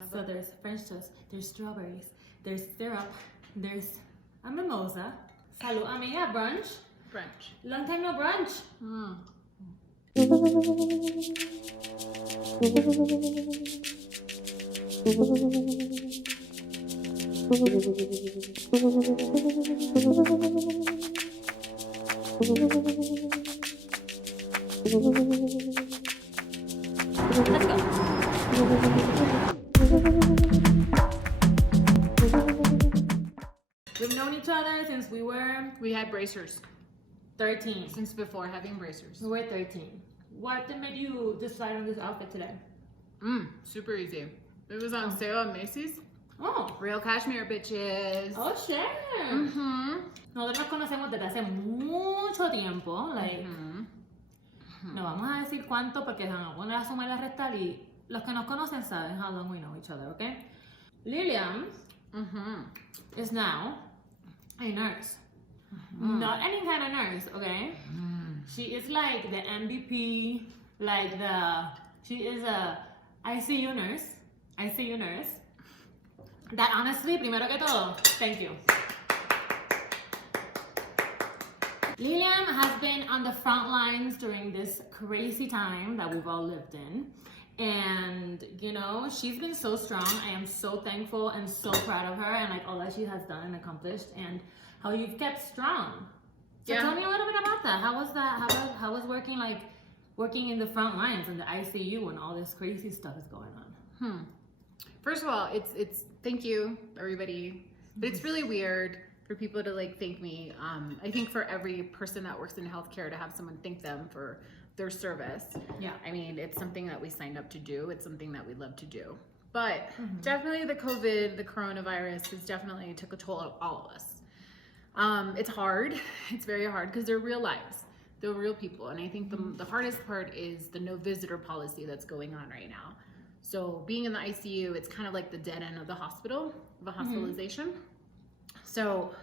So there's French toast, there's strawberries, there's syrup, there's a mimosa. Salud, amiga, brunch. Brunch. Long time no brunch. Let's go. We've known each other since We had bracers 13. since before having bracers. We were 13. What made you decide on this outfit today? Super easy. It was on sale at Macy's. Oh. Real cashmere, bitches. Oh, shit. Nosotros nos conocemos desde hace mucho tiempo. Like, no vamos a decir cuánto porque se van a poner a sumar y a restar y los que nos conocen saben how long we know each other, okay? Lilliam is now a nurse. Not any kind of nurse, okay? She is like the MVP, she is a ICU nurse. ICU nurse. That honestly, primero que todo, thank you. Lilliam has been on the front lines during this crazy time that we've all lived in. And, you know, she's been so strong. I am so thankful and so proud of her and like all that she has done and accomplished and how you've kept strong. So tell me a little bit about that. How was that? How was working in the front lines in the ICU when all this crazy stuff is going on? First of all, it's thank you everybody, but it's really weird for people to like thank me. I think for every person that works in healthcare to have someone thank them for their service. Yeah. I mean, it's something that we signed up to do. It's something that we love to do. But definitely the coronavirus has definitely took a toll on all of us. It's hard. It's very hard because they're real lives. They're real people. And I think the hardest part is the no visitor policy that's going on right now. So being in the ICU, it's kind of like the dead end of the hospital, of a hospitalization. So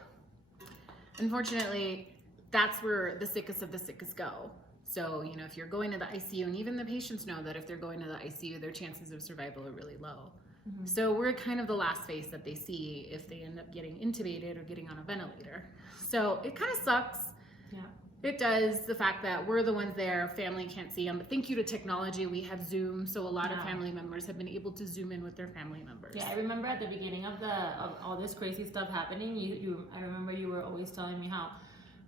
unfortunately, that's where the sickest of the sickest go. So, you know, if you're going to the ICU, and even the patients know that if they're going to the ICU, their chances of survival are really low. So we're kind of the last face that they see if they end up getting intubated or getting on a ventilator. So it kind of sucks. Yeah. It does, the fact that we're the ones there, family can't see them. But thank you to technology, we have Zoom, so a lot of family members have been able to Zoom in with their family members. Yeah, I remember at the beginning of all this crazy stuff happening, I remember you were always telling me how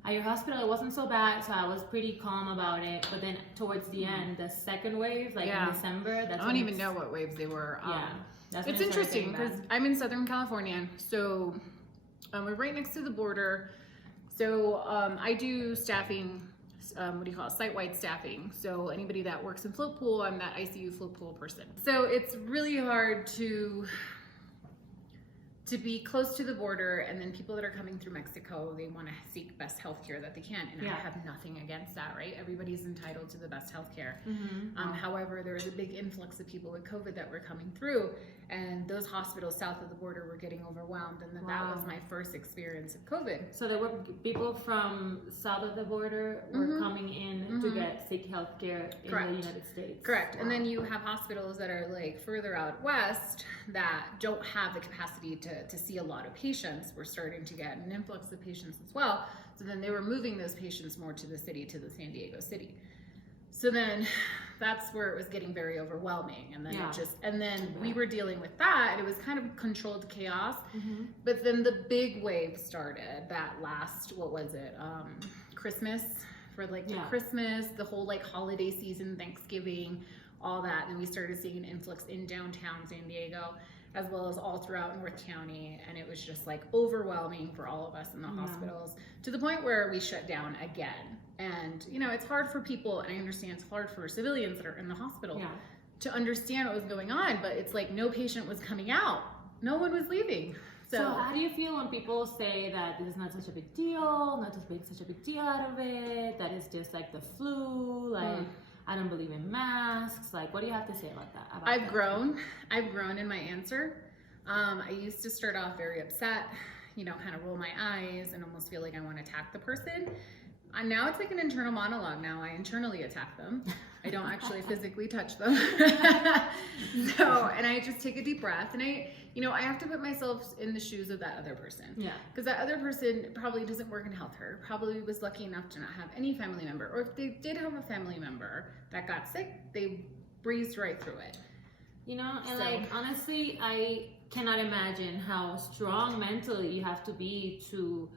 at your hospital it wasn't so bad, so I was pretty calm about it. But then towards the end, the second wave, like in December, that's I don't even know what waves they were. It's interesting because I'm in Southern California, so we're right next to the border. So I do staffing, site-wide staffing. So anybody that works in float pool, I'm that ICU float pool person. So it's really hard to be close to the border, and then people that are coming through Mexico, they want to seek best healthcare that they can, and I have nothing against that, right? Everybody's entitled to the best healthcare. However, there was a big influx of people with COVID that were coming through, and those hospitals south of the border were getting overwhelmed, and then that was my first experience of COVID. So there were people from south of the border were coming in to seek healthcare in the United States. Correct. And then you have hospitals that are like further out west that don't have the capacity to see a lot of patients. We're starting to get an influx of patients as well. So then they were moving those patients more to the city, to the San Diego city. So then that's where it was getting very overwhelming. And then and then we were dealing with that. It was kind of controlled chaos. But then the big wave started that last, what was it? Christmas, for like the Christmas, the whole like holiday season, Thanksgiving, all that. And we started seeing an influx in downtown San Diego, as well as all throughout North County. And it was just like overwhelming for all of us in the hospitals, to the point where we shut down again. And, you know, it's hard for people, and I understand it's hard for civilians that are in the hospital to understand what was going on, but it's like no patient was coming out. No one was leaving. So how do you feel when people say that this is not such a big deal, not to make such a big deal out of it, that it's just like the flu, like I don't believe in masks, like what do you have to say about that? I've grown in my answer. I used to start off very upset, you know, kind of roll my eyes and almost feel like I want to attack the person. Now it's like an internal monologue. Now I internally attack them. I don't actually physically touch them. So, and I just take a deep breath, and I have to put myself in the shoes of that other person. Yeah. Because that other person probably doesn't work in healthcare, probably was lucky enough to not have any family member, or if they did have a family member that got sick, they breezed right through it. And like, honestly, I cannot imagine how strong mentally you have to be to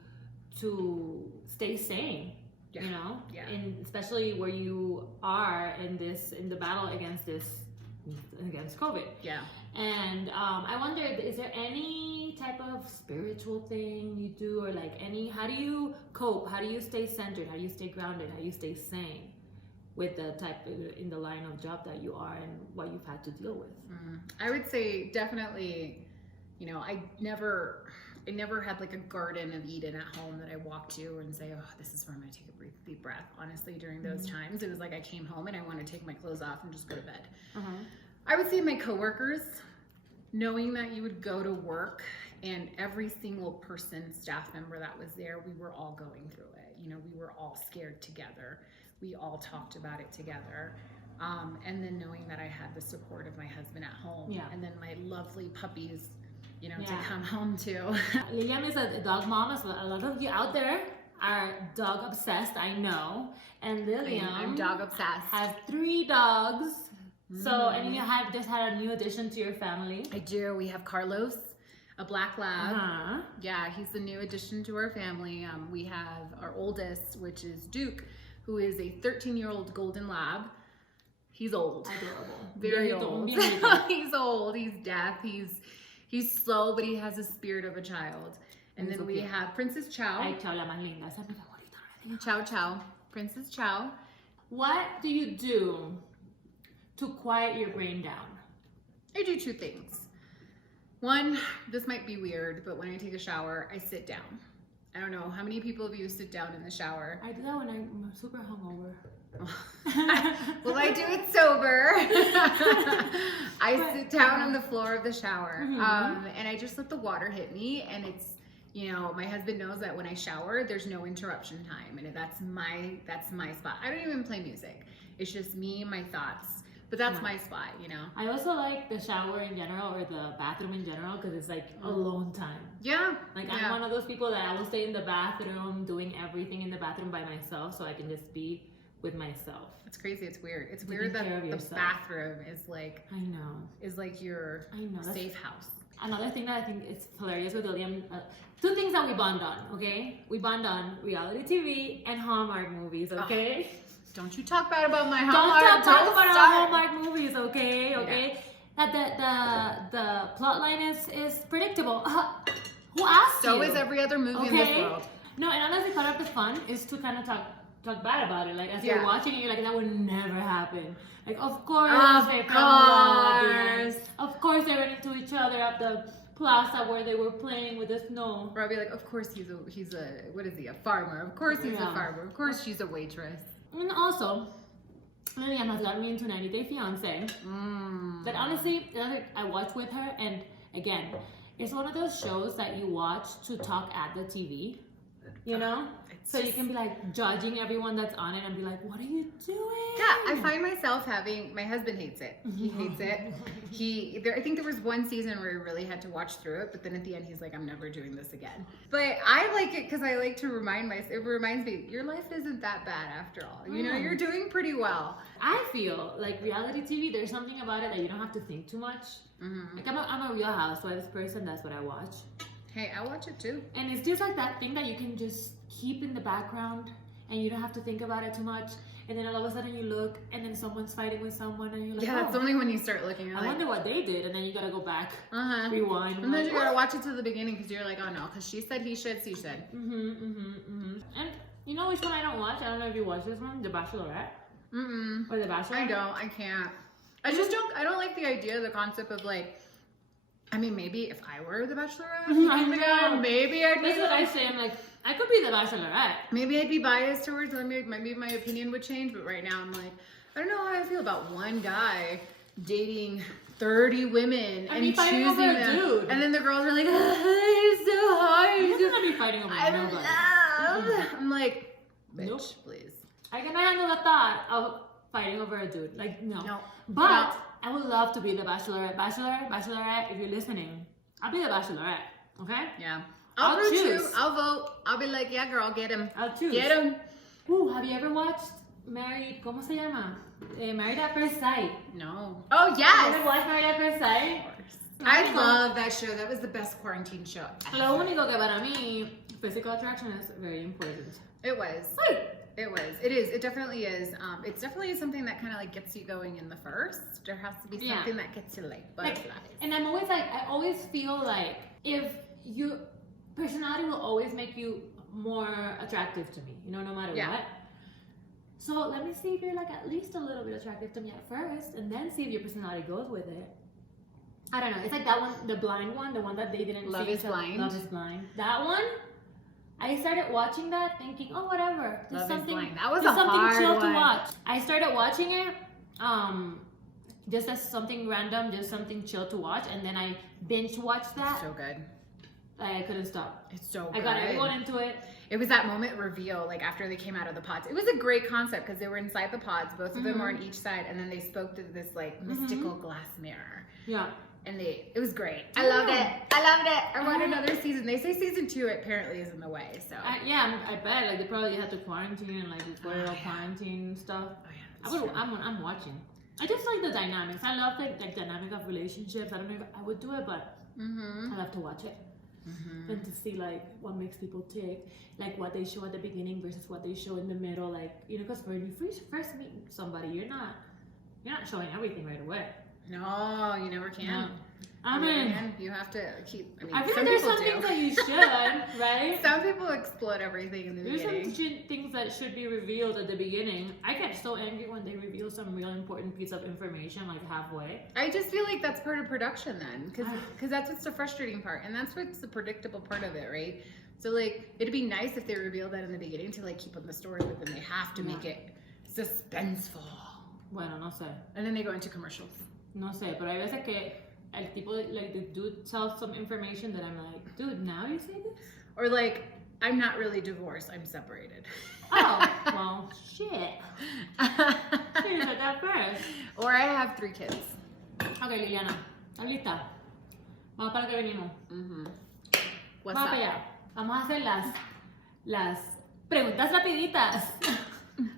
stay sane. Yeah. Yeah. And especially where you are in the battle against COVID. Yeah. And I wonder, is there any type of spiritual thing you do, or like how do you cope? How do you stay centered? How do you stay grounded? How do you stay sane with the type in the line of job that you are and what you've had to deal with? I would say definitely, I never had like a Garden of Eden at home that I walked to and say, oh, this is where I'm going to take a deep breath. Honestly, during those times, it was like I came home and I want to take my clothes off and just go to bed. I would say my coworkers, knowing that you would go to work and every single person, staff member that was there, we were all going through it. We were all scared together. We all talked about it together. And then knowing that I had the support of my husband at home, and then my lovely puppies, to come home to. Lilliam is a dog mom as well. A lot of you out there are dog obsessed, I know. And Lilliam, I'm dog obsessed. Has 3 dogs. So, and you have just had a new addition to your family. I do. We have Carlos, a black lab. Yeah, he's the new addition to our family. We have our oldest, which is Duke, who is a 13-year-old golden lab. He's old. Adorable. Very old. He's old. He's deaf. He's slow, but he has the spirit of a child. And then we have Princess Chow. Ay, Chow, la más linda. Esa es mi favorita. Chow Chow. Princess Chow. What do you do to quiet your brain down? I do 2 things. One, this might be weird, but when I take a shower, I sit down. I don't know, how many people of you sit down in the shower? I do that when I'm super hungover. Well, I do it sober. I sit down on the floor of the shower, and I just let the water hit me, and it's, my husband knows that when I shower, there's no interruption time, and that's my spot. I don't even play music. It's just me and my thoughts. But that's my spot, I also like the shower in general, or the bathroom in general, because it's like alone time. Yeah. Like I'm one of those people that I will stay in the bathroom doing everything in the bathroom by myself, so I can just be with myself. It's crazy. It's weird. It's weird that the bathroom is like, I know, is like your safe house. Another thing that I think is hilarious with Lilliam, 2 things that we bond on, okay? We bond on reality TV and Hallmark movies, okay? Don't you talk bad about my Hallmark. Don't talk about our Hallmark movies, okay? Okay? That the plot line is predictable. Who asked you? So is every other movie in this world. No, and honestly, part of the fun is to kind of talk bad about it. Like, as you're watching it, you're like, that would never happen. Like, of course they fell in love. Of course they ran into each other at the plaza where they were playing with the snow. Or I'll be like, of course he's a what is he, a farmer? Of course he's a farmer. Of course she's a waitress. And also, Lilliam has got me into 90 Day Fiance. But honestly, I watch with her, and again, it's one of those shows that you watch to talk at the TV. So you can be like judging everyone that's on it and be like, what are you doing? Yeah, I find myself my husband hates it. He hates it. I think there was one season where he really had to watch through it, but then at the end he's like, I'm never doing this again. But I like it because I like to it reminds me, your life isn't that bad after all. You're doing pretty well. I feel like reality TV, there's something about it that you don't have to think too much. Like I'm a Real Housewives person, that's what I watch. Hey, I watch it too. And it's just like that thing that you can just keep in the background and you don't have to think about it too much. And then all of a sudden you look and then someone's fighting with someone and you're like, that's only when you start looking. I wonder what they did. And then you gotta go back, rewind. And then you gotta watch it to the beginning because you're like, oh no, because she said he should, she said. And you know which one I don't watch? I don't know if you watch this one, The Bachelorette. Or The Bachelor. I can't. I don't like the idea, the concept of like, I mean, maybe if I were the Bachelorette, maybe I'd be. That's what I say. I'm like, I could be the Bachelorette. Maybe I'd be biased towards them. Maybe my opinion would change. But right now, I'm like, I don't know how I feel about one guy dating 30 women and choosing over a them. dude. And then the girls are like, oh, he's so hard. You're gonna be fighting over nobody. I'm like, bitch, Nope. please. I cannot handle the thought of fighting over a dude. Like, no. No. But No. I would love to be the bachelorette, if you're listening. I'll be the bachelorette, okay? Yeah. I'll I'll choose. choose. I'll vote. I'll be like, yeah, girl, get him. I'll choose. Get him. Ooh, have you ever watched Married, ¿cómo se llama? Married at First Sight. No. Oh, Have you yes. ever watched Married at First Sight? Of course. I love that show. That was the best quarantine show. Lo único que para mí, physical attraction is very important. It was. It was. It is. It definitely is. It's definitely something that kind of like gets you going in the first. There has to be something that gets you like butterflies. And I'm always like, I always feel like if you, personality will always make you more attractive to me, you know, no matter what. So let me see if you're like at least a little bit attractive to me at first, and then see if your personality goes with it. I don't know. It's like that one, the blind one, the one that they didn't Love see is Blind. Love is Blind. That one, I started watching that thinking, oh, whatever. Love is something, Blind. That was there's a something hard chill one. to watch. I started watching it, just as something random, just something chill to watch, and then I binge watched that. So good. I couldn't stop. It's so I good. got everyone into it. It was that moment reveal, like after they came out of the pods. It was a great concept because they were inside the pods. Both of them were on each side, and then they spoke to this like mystical glass mirror. Yeah. And it was great. I loved it. I loved it. I want another season. They say season 2 apparently is in the way. So I bet like they probably had to quarantine and like before quarantine stuff. I'm watching. I just like the dynamics. I love the like dynamic of relationships. I don't know if I would do it, but I love to watch it. And to see like what makes people tick, like what they show at the beginning versus what they show in the middle, like, you know, because when you first meet somebody, you're not showing everything right away. no, you never can. No. I mean, you have to keep. I mean, I feel some like there's people some do. things that you should, right? Some people explode everything in the There's some beginning. things that should be revealed at the beginning. I get so angry when they reveal some real important piece of information like halfway. I just feel like that's part of production then, because that's what's the frustrating part, and that's what's the predictable part of it, right? So like, it'd be nice if they revealed that in the beginning to like keep on the story, but then they have to make it suspenseful. Bueno, no sé. And then they go into commercials. No sé, pero hay veces que el tipo, like the dude tells some information that I'm like, dude, now you say this? Or like, I'm not really divorced, I'm separated. Oh, well, shit. You said that first. Or I have 3 kids. Ok, Liliana, ¿estás lista? Vamos para lo que venimos. What's Vamos up? para allá. Vamos a hacer las preguntas rapiditas.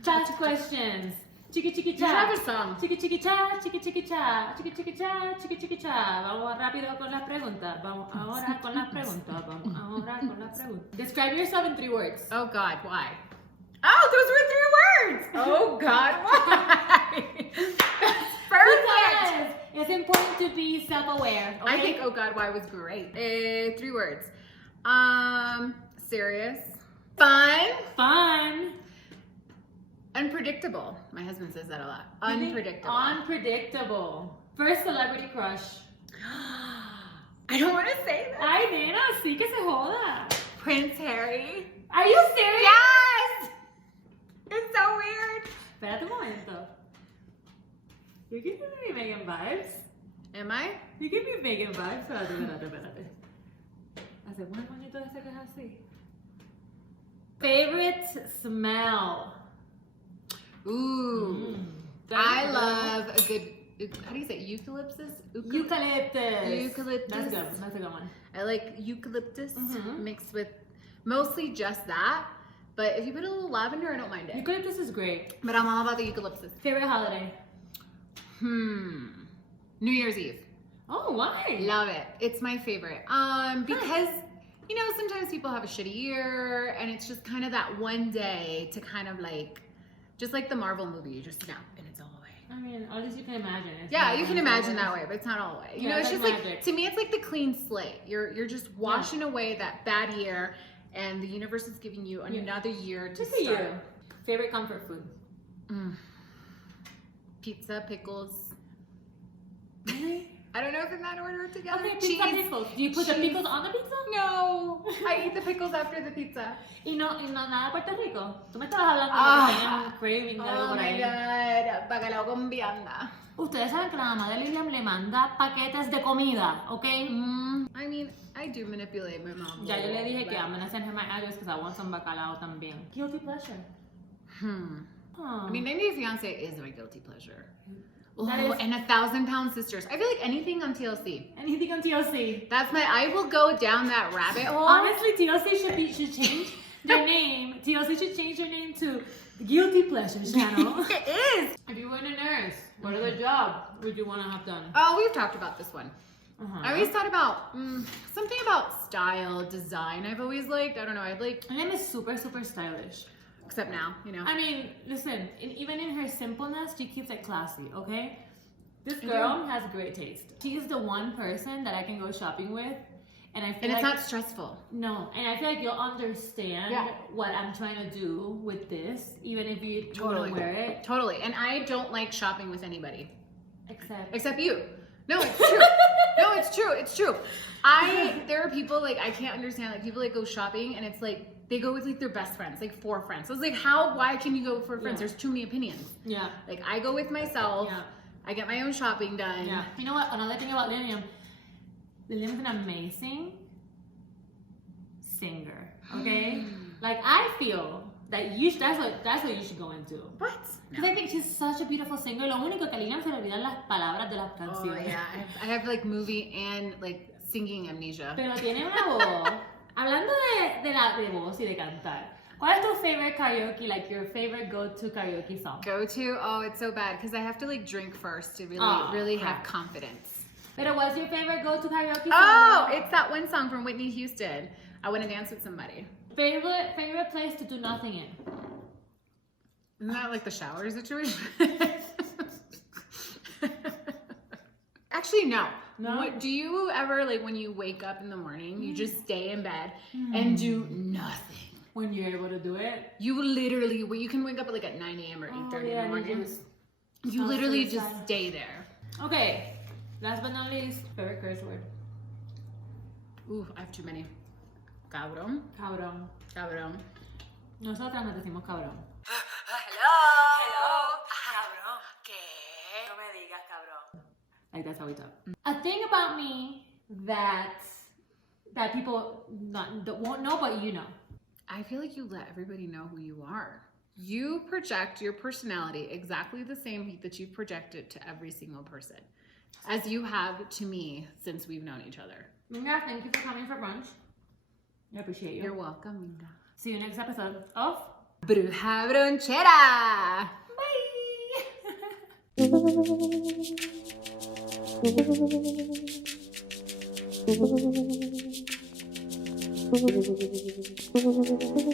Chat questions. Chiqui chiqui You cha. should have a song. Chiqui chiqui cha, chiqui chiqui cha, chiqui chiqui cha, chiqui chiqui cha. Vamos rápido con las preguntas. Vamos ahora con las preguntas. Vamos ahora con las preguntas. Describe yourself in 3 words. Oh God, why? Oh, those were 3 words! Oh God, why? Perfect! Because it's important to be self-aware. Okay? I think oh God, why was great. 3 words. Serious. Fun. Unpredictable. My husband says that a lot. Unpredictable. Unpredictable. First celebrity crush. I don't want to say that. Ay, nena, sí que se joda. Prince Harry. Are you serious? Yes! It's so weird. Espérate un momento. You're giving me Megan vibes. Am I? You give me Megan vibes. Espérate. Hace un moñito de ese que es así. Favorite smell. Ooh. I love a good, how do you say it? Eucalyptus? Eucalyptus. Eucalyptus. That's a good one. I like eucalyptus mixed with mostly just that. But if you put a little lavender, I don't mind it. Eucalyptus is great. But I'm all about the eucalyptus. Favorite holiday. New Year's Eve. Oh, why? Love it. It's my favorite. Because, you know, sometimes people have a shitty year and it's just kind of that one day to kind of like, just like the Marvel movie, you just snap and it's all away. I mean, at least you can imagine. Yeah, you can imagine that way, but it's not all away. You know, it's like just magic. like, to me, it's like the clean slate. You're just washing away that bad year and the universe is giving you another year to Look start. at you. Favorite comfort food. Pizza, pickles. Really? I don't know if in that order together. Okay, pizza, pickles. Do you put the pickles on the pizza? No, I eat the pickles after the pizza. Y no nada de Puerto Rico. Tú me estabas hablando de que tenían craving de algo Oh por my ahí. God, bacalao con vianda. Ustedes saben que la mamá de Lilliam le manda paquetes de comida, ¿ok? I mean, I do manipulate my mom. Ya yo le dije que I'm gonna send her my address because I want some bacalao también. Guilty pleasure. Huh. I mean, 90 Day Fiance is my guilty pleasure. Oh, That is- and 1,000-Pound Sisters. I feel like anything on TLC. Anything on TLC? I will go down that rabbit hole. Honestly, TLC should change their name. TLC should change their name to the Guilty Pleasures Channel. It is. If you were a nurse, what other job would you want to have done? Oh, we've talked about this one. Uh-huh. I always thought about something about style, design. I've always liked. I don't know. Her name is super, super stylish. Except now, you know. I mean, listen, even in her simpleness, she keeps it classy, okay? This girl has great taste. She is the one person that I can go shopping with, and I feel And it's like, not stressful. no, and I feel like you'll understand what I'm trying to do with this, even if you Totally. don't wear it. Totally. And I don't like shopping with anybody. Except you. No, it's true. No, it's true. It's true. There are people like I can't understand like people like go shopping and it's like they go with like their best friends, like 4 friends. So it's like why can you go with 4 friends? Yeah. There's too many opinions. Yeah. Like I go with myself. Yeah. I get my own shopping done. Yeah. You know what? Another thing about Lilliam. Lilliam's an amazing singer. Okay? Like I feel that that's what you should go into. What? Because I think she's such a beautiful singer. Lo único que a Lilliam se le olvidan las palabras de las Oh canciones. yeah. I have like movie and like singing amnesia. Pero tiene una voz. Hablando de voz y de cantar. ¿Cuál es tu favorite karaoke, like your favorite go-to karaoke song? Go to? Oh, it's so bad because I have to like drink first to really have confidence. Pero what's your favorite go-to karaoke song? Oh, it's that one song from Whitney Houston. I Want to Dance with Somebody. Favorite place to do nothing in? Isn't that like the shower situation? Actually, no. No? What, do you ever, like, when you wake up in the morning, you just stay in bed and do nothing? When you're able to do it? You literally, you can wake up at like at 9 a.m. or 8:30 in the morning. You Oh, literally so just sad. stay there. Okay. Last but not least, favorite curse word. Ooh, I have too many. Cabrón. Cabrón. Cabrón. Nosotras nos decimos cabrón. Hello. Cabrón. ¿Qué? No me digas cabrón. Like that's how we talk. A thing about me that people won't know, but you know. I feel like you let everybody know who you are. You project your personality exactly the same that you project it to every single person, as you have to me since we've known each other. Minga, thank you for coming for brunch. I appreciate you. You're welcome, Minga. See you next episode of Bruja Brunchera. Bye.